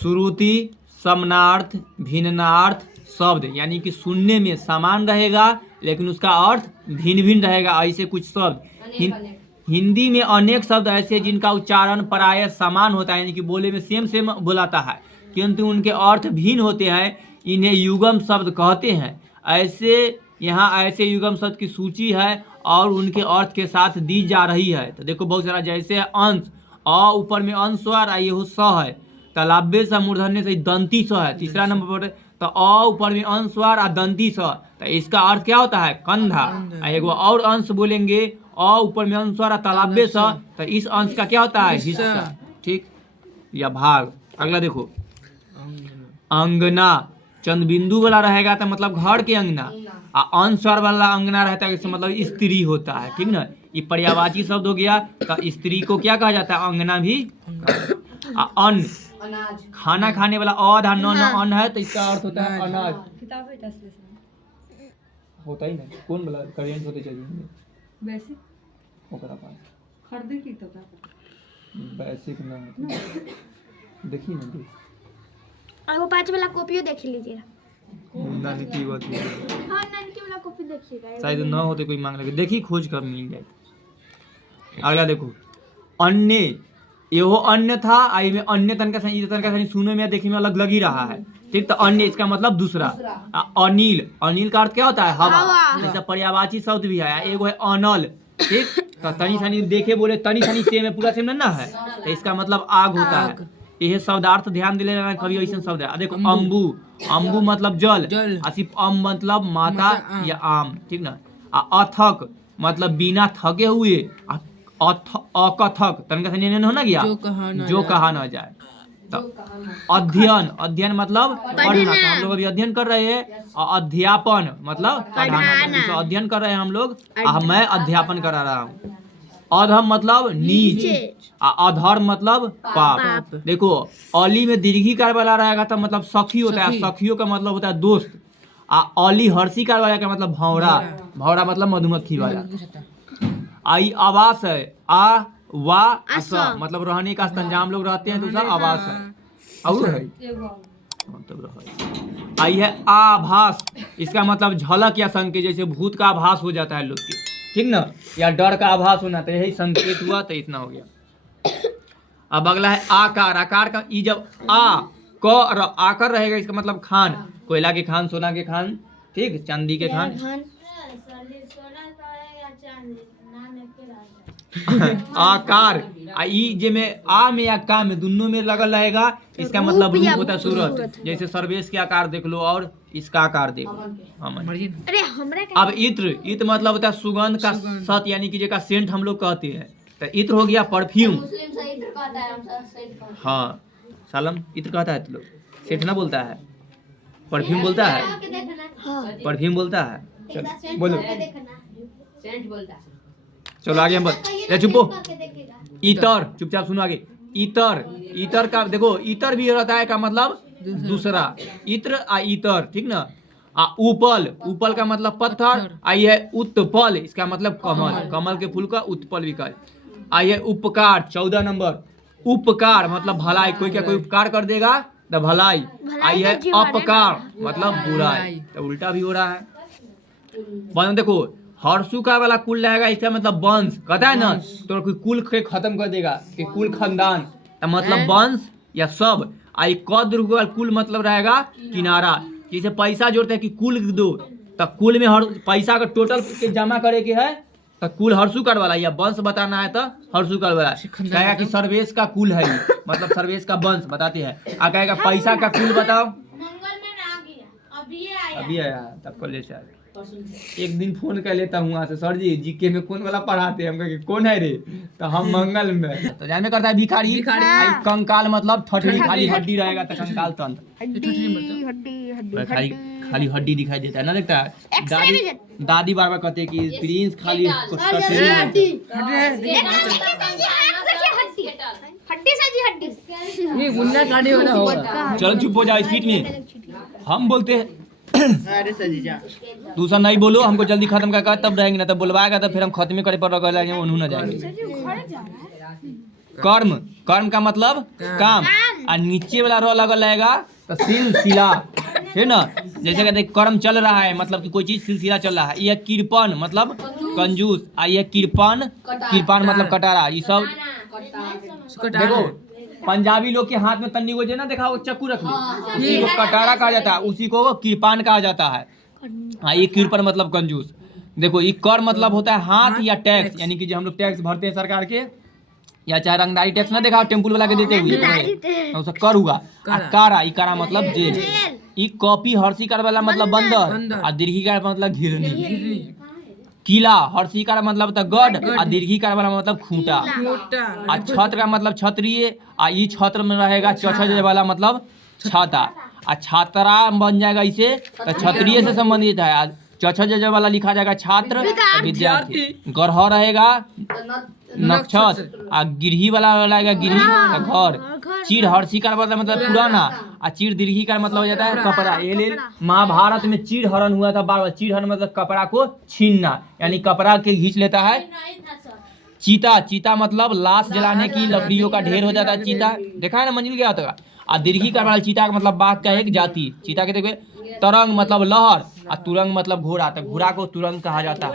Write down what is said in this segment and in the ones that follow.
श्रुति समनार्थ भिन्नार्थ शब्द, यानी कि सुनने में समान रहेगा लेकिन उसका अर्थ भिन्न भिन्न रहेगा, ऐसे कुछ शब्द। हिंदी में अनेक शब्द ऐसे जिनका उच्चारण प्रायः समान होता है, यानी कि बोले में सेम सेम बोलाता है किंतु उनके अर्थ भिन्न होते हैं, इन्हें युगम शब्द कहते हैं। ऐसे यहाँ ऐसे युगम शब्द की सूची है और उनके अर्थ के साथ दी जा रही है। तो देखो बहुत सारा, जैसे अंश, अ ऊपर में अंश स्वर, ये हो स है, तालाब्य से मूर्धन्य से दंती स है तीसरा नंबर पर। तो अ ऊपर में अंश स्वर और दंती स, तो इसका अर्थ क्या होता है? कंधा। एक और अंश बोलेंगे, अ ऊपर में अंश स्वर और तालाब्य स, तो इस अंश का क्या होता है? हिस्सा, ठीक, या भाग। अगला देखो, अंगना चंद बिंदु वाला रहेगा तो मतलब घर के अंगना, और अंश स्वर वाला अंगना रहता है इसका मतलब स्त्री होता है, ठीक ना। ये पर्यायवाची शब्द हो गया। तो स्त्री को क्या कहा जाता है? अंगना भी। अन्न, खाना खाने वाला अधा न अन्न है, तो इसका अर्थ होता है अनाज। होता ही नहीं, कौन वाला करेंट होते चाहिए बेसिक ओकरा पास खरीदे की तो का बेसिक ना देखिए ना, देख और वो 5 वाला कॉपी देख लीजिए। नानी की बात है, हाँ नानी वाला कॉपी देखिएगा, शायद ना होते कोई मांग लगे, देखिए खोज कर मिल जाए। अगला देखो, अन्य, एहो अन्य था, आई में अन्य तनका सही सुनने में देखे में अलग लग ही रहा है, ठीक। तो अन्य इसका मतलब दूसरा। अनिल, अनिल का अर्थ क्या होता है? हवा। जैसा पर्यायवाची शब्द भी है, एगो है अनल, ठीक। तो तनी सनी देखे बोले तनी सनी सेम है, पूरा सेम ना है, तो इसका मतलब आग होता है। यह शब्दार्थ ध्यान दे लेना, कभी ऐसा शब्द है। देखो अम्बु, अम्बु मतलब जल, सिर्फ अम मतलब माता या आम, ठीक ना। अथक मतलब बिना थके हुए, अकथक तनका से हो ना गया, जो कहा ना जाए। तो अध्ययन, अध्ययन मतलब पढ़ना, तो हम लोग अभी अध्ययन कर रहे हैं। और अध्यापन मतलब पढ़ाना, तो अध्ययन कर रहे हैं हम लोग, मैं अध्यापन करा रहा हूँ। अधम मतलब नीच, अधर्म मतलब पाप। देखो अली में दीर्घिकार वाला रहेगा तो मतलब सखी होता है, सखियों का मतलब होता है दोस्त। अली हर्षिकार वाला का मतलब भौरा, भौरा मतलब मधुमक्खी वाला। आई आवास है, आ वा अस मतलब रहने का स्थान, जहाँ हम लोग रहते हैं तो उसका आवास है। और है आई है आभास, इसका मतलब झलक या संकेत, जैसे भूत का आभास हो जाता है लोग के, ठीक ना, या डर का आभास होना, तो यही संकेत हुआ, तो इतना हो गया। अब अगला है आकार, आकार का ई जब आ क आकर रहेगा, इसका मतलब खान, कोयला के खान, सोना के खान, ठीक, चांदी के खान। आकार, ई जे में आ में या का में दोनों में लगल रहेगा, इसका मतलब रूप होता है सूरत, जैसे सर्वेश के आकार देख लो और इसका आकार देखो। अरे हमरा अब इत्र, इत्र मतलब होता है सुगंध का सत, यानी कि जेका सेंट हम लोग कहते हैं। तो इत्र हो गया परफ्यूम। हाँ सालम इत्र कहता है, तो लोग सेंट ना बोलता है, परफ्यूम बोलता है, परफ्यूम बोलता है। चलो बोलो, चलो आगे हम बोल, चुपो। इतर, चुपचाप सुनो आगे। इतर, इतर का देखो, इतर भी रहता है का मतलब दूसरा, इत्र आ इतर, ठीक ना। उपल, उपल का मतलब पत्थर। आई है उत्पल, इसका मतलब कमल, कमल के फूल का उत्पल भी कहे। आई है उपकार, 14 नंबर, उपकार मतलब भलाई, कोई क्या कोई उपकार कर देगा तो भलाई। आई है अपकार मतलब बुराई, तो उल्टा भी हो रहा है। देखो हर्षुका वाला कुल रहेगा, इसका मतलब वंश, कहता है ना, तो कोई कुल के खत्म कर देगा कि कुल खानदान, मतलब वंश या सब। आई कद्र वाला कुल मतलब रहेगा किनारा, जैसे पैसा जोड़ते हैं कि कुल दो, तो कुल में हर पैसा का टोटल के जमा करे के है, तो कुल हर्षुकर वाला, या वंश बताना है तो हर्षुकर वाला। कहेगा कि सर्वेश का कुल है, मतलब सर्वेश का वंश बताते हैं। आ कहेगा पैसा का कुल बताओ, अभी आया तब कॉलेज से आया। एक दिन फोन कर लेता हूँ वहाँ से, सर जी जीके में कौन वाला पढ़ाते हैं? हम कहे कौन है रे? तो हम मंगल में। तो जान में करता है भिखारी, कंकाल मतलब ठठरी, खाली हड्डी रहेगा तो कंकाल तंत्र, खाली हड्डी दिखाई देता है ना, देखता है। दादी बार बार कहते हैं कि प्रिंस खाली चलो चुप हो जाओ, स्पीड में हम बोलते हैं। दूसरा नहीं बोलो, हमको जल्दी खत्म कर तब रहेंगे ना, तब बुलवाएगा तो फिर हम खत्म करे पर रख जाएंगे, उन्होंने जाएंगे। कर्म, कर्म का मतलब काम, और नीचे वाला र लगल रहेगा तो सिलसिला, है ना। जैसे कहते हैं कर्म चल रहा है मतलब कि कोई चीज सिलसिला चल रहा है। यह कृपन मतलब कंजूस, आ यह कृपन, कृपान मतलब कटारा। ये सब देखो पंजाबी लोग के हाथ में तन्नी को जो ना देखा वो चाकू रख ले, उसी को कटारा कहा जाता है, उसी को कृपान कहा जाता है। हाँ, ये कृपन मतलब कंजूस। देखो ये कर मतलब होता है हाथ या टैक्स, यानी कि जो हम लोग टैक्स भरते हैं सरकार के, या चाहे रंगदारी टैक्स ना देखा टेम्पल वाला के देते हुए तो उसका कर हुआ। आ कारा, ई कारा मतलब जेल। ई कॉपी हर्षी कर वाला मतलब बंदर, आ दीर्घी कार मतलब घिरनी। किला हर्षी कार मतलब तो गढ़, आ दीर्घी कार वाला मतलब खूंटा। आ छत्र का मतलब क्षत्रिय, आ ई छत्र में रहेगा चौछज वाला मतलब छाता। आ छात्रा बन जाएगा इसे तो क्षत्रिय से संबंधित है। चौछज वाला लिखा जाएगा छात्र, विद्यार्थी। गढ़ रहेगा नक्षत्र, आ गिरही वाला रहेगा गिरही का घर। चीर हर्षिकार मतलब पुराना, आ चीर दीर्घिकार मतलब हो जाता है कपड़ा। ये ले महाभारत में चीर हरण हुआ था बार बार। चीर हरण मतलब कपड़ा को छीनना, यानी कपड़ा के घींच लेता है। चीता, चीता मतलब लाश जलाने की लकड़ियों का ढेर हो जाता है चीता, देखा है ना मंजिल गया होता। आ दीर्घिकार वाला चीता का मतलब बाघ का एक जाति। चीता के देखिए तरंग मतलब लहर, और तुरंग मतलब घोड़ा, तो घोड़ा को तुरंग कहा जाता है।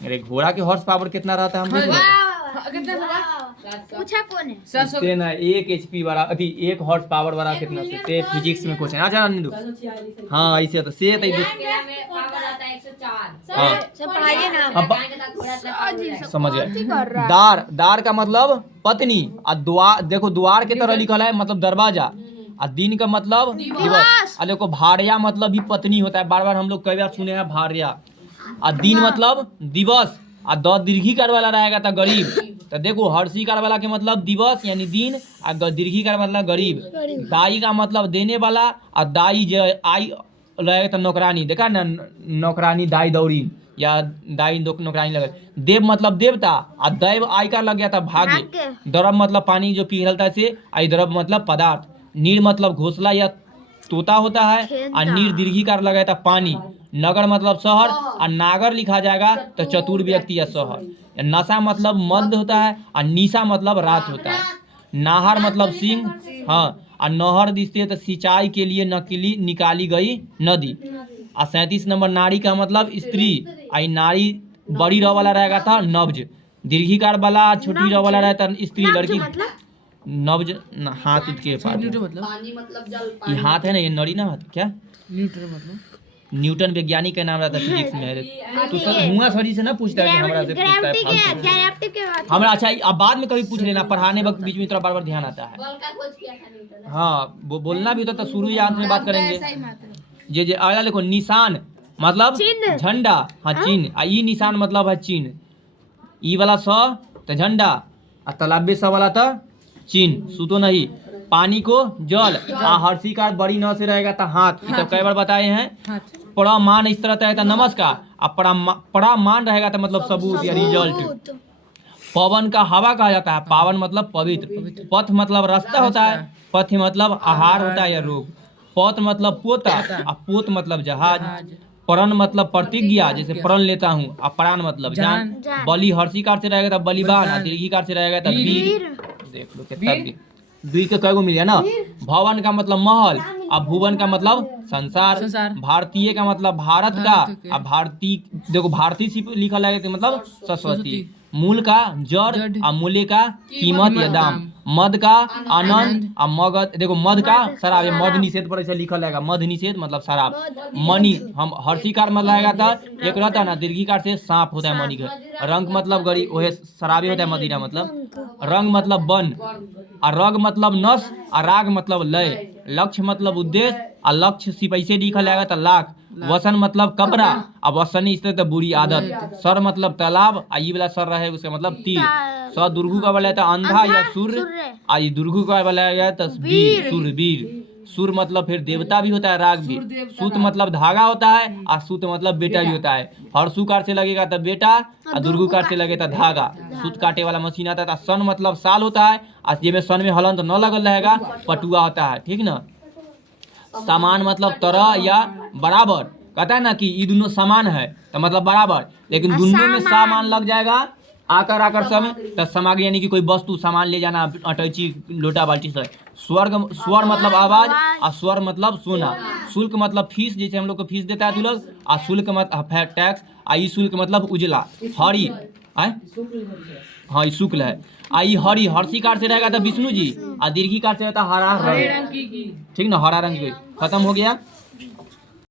अरे घोड़ा के हॉर्स पावर कितना रहता है हम देख पूछा कौन है? से ना 1 HP वाला अभी 1 हॉर्स पावर वाला कितना से फिजिक्स में क्वेश्चन। अच्छा नींदू, हाँ ऐसे तो से तो हाँ सब पढ़ाइए ना। समझ गए। दार, दार का मतलब पत्नी, और द्वार देखो द्वार के तरह लिखल है मतलब दरवाजा। और दिन का मतलब दिवस। और देखो भार्या मतलब भी पत्नी होता है, बार बार हम लोग कई बार सुने हैं भार्या। और दिन मतलब दिवस, और द दीर्घिकार वाला रहेगा तो गरीब। तो देखो हर्षिकार वाला के मतलब दिवस यानी दिन, और दीर्घिकार मतलब गरीब। दाई का मतलब देने वाला, और दाई जो आई रहेगा तो नौकरानी, देखा ना नौकरानी दाई दौड़ी, या दाई नौकरानी लगे। देव मतलब देवता, और दैव आई का लग गया था भाग्य। द्रव मतलब पानी जो पिघलता है से, आई द्रव मतलब पदार्थ। नीर मतलब घोंसला या तोता होता है, और नीर दीर्घिकार लगाया था पानी। नगर मतलब शहर, और नागर लिखा जाएगा तो चतुर व्यक्ति या शहर। नशा मतलब मद होता है, और निशा मतलब रात होता है। नाहर मतलब सिंह, हाँ। और नहर दिसते तो सिंचाई के लिए निकाली गई नदी। और 37 नंबर नारी का मतलब स्त्री, आई नारी बड़ी र वाला रहेगा था नब्ज। दीर्घिकार वाला छोटी र वाला रहता स्त्री लड़की। नब्ज हाथ के पास ये हाथ है ना, ये नड़ी ना हाथ क्या न्यूटन वैज्ञानिक का नाम रहता है फिजिक्स में। तो सब हुआ सरी से ना पूछता है कि हमरा से पूछता है हमरा। अच्छा अब बाद में कभी पूछ लेना, पढ़ाने वक्त बीच में थोड़ा बार बार ध्यान आता है। हाँ वो बोलना भी होता तो शुरू या अंत में बात करेंगे। जे अगला देखो निशान मतलब झंडा, हाँ चिन्ह। आ ई निशान मतलब है चिन्ह। ई वाला स तो झंडा, आ तालाबे स वाला तो चिन्ह, सुतो नहीं। पानी को जल, आ हर्षिकार बड़ी न से रहेगा तो हाथ। ये तो कई बार बताए हैं। प्रमाण इस तरह रहेगा नमस्कार, आ प्रमाण रहेगा तो मतलब सबूत या रिजल्ट। पवन का हवा कहा जाता है, पावन मतलब पवित्र। पथ मतलब रास्ता होता है, पथ मतलब आहार होता है या रोग। पौत मतलब पोता, आ पोत मतलब जहाज। प्रण मतलब प्रतिज्ञा, जैसे प्रण लेता हूँ। आ प्राण मतलब जान। बलि हर्षिकार से रहेगा तो बलिवान, दीर्घिकार से रहेगा तो वीर। देख लो कितना वीर के कई गो मिल गया ना। भवन का मतलब महल, और भुवन का मतलब संसार। भारतीय का मतलब भारत का, और भारतीय देखो भारतीय सिर्फ लिखा लगे मतलब सरस्वती। मूल का जड़, और मूल्य का कीमत या दाम। मद का आनंद, और मगध देखो मद का शराब, मद निषेध पर ऐसे लिखा रहेगा मद निषेध मतलब शराब। मणि हम हर्षिकार मतलब रहेगा था एक रहता है ना, दीर्घिकार से सांप होता है मणि का। रंग मतलब गरी वह शराबी होता है मदिरा मतलब। रंग मतलब वन, और रग मतलब नस, और राग मतलब लय। लक्ष्य मतलब उद्देश्य, और लक्ष्य सिर्फ ऐसे लिखा जाएगा तो लाख। वसन मतलब कपड़ा, और वसनी इस तरह तो बुरी आदत। सर मतलब तालाब, और ये वाला सर रहे उसका मतलब तीर। स दुर्गु का वाला था अंधा या सूर्य, और ये दुर्गु का वाला गया तस्वीर सूरवीर। सुर मतलब फिर देवता भी होता है, राग भी। सूत मतलब धागा होता है, और सूत मतलब बेटा भी होता है। हर्षुकार से लगेगा तो बेटा, और दुर्गुकार से लगेगा तो धागा। सूत काटे वाला मशीन आता है। सन मतलब साल होता है, और जिसमें सन में हलन तो न लगल रहेगा, पटुआ होता है, ठीक ना। समान मतलब तरह या बराबर, कहता है ना कि ये दोनों समान है तो मतलब बराबर, लेकिन दोनों में सामान लग जाएगा आकर आकर सम तो सामग्री यानी कि कोई वस्तु सामान ले जाना, अटैची लोटा बाल्टी से। स्वर मतलब आवाज, और स्वर मतलब सोना। शुल्क मतलब फीस, जैसे हम लोग को फीस देता है तू लोग, और शुल्क मतलब टैक्स, आई शुल्क मतलब उजला। हरि हाँ, शुक्ल है। आई हरि हर्षिकार से रहेगा तो विष्णु जी, और दीर्घिकार से रहता हरा रंग, ठीक ना, हरा रंग। खत्म हो गया।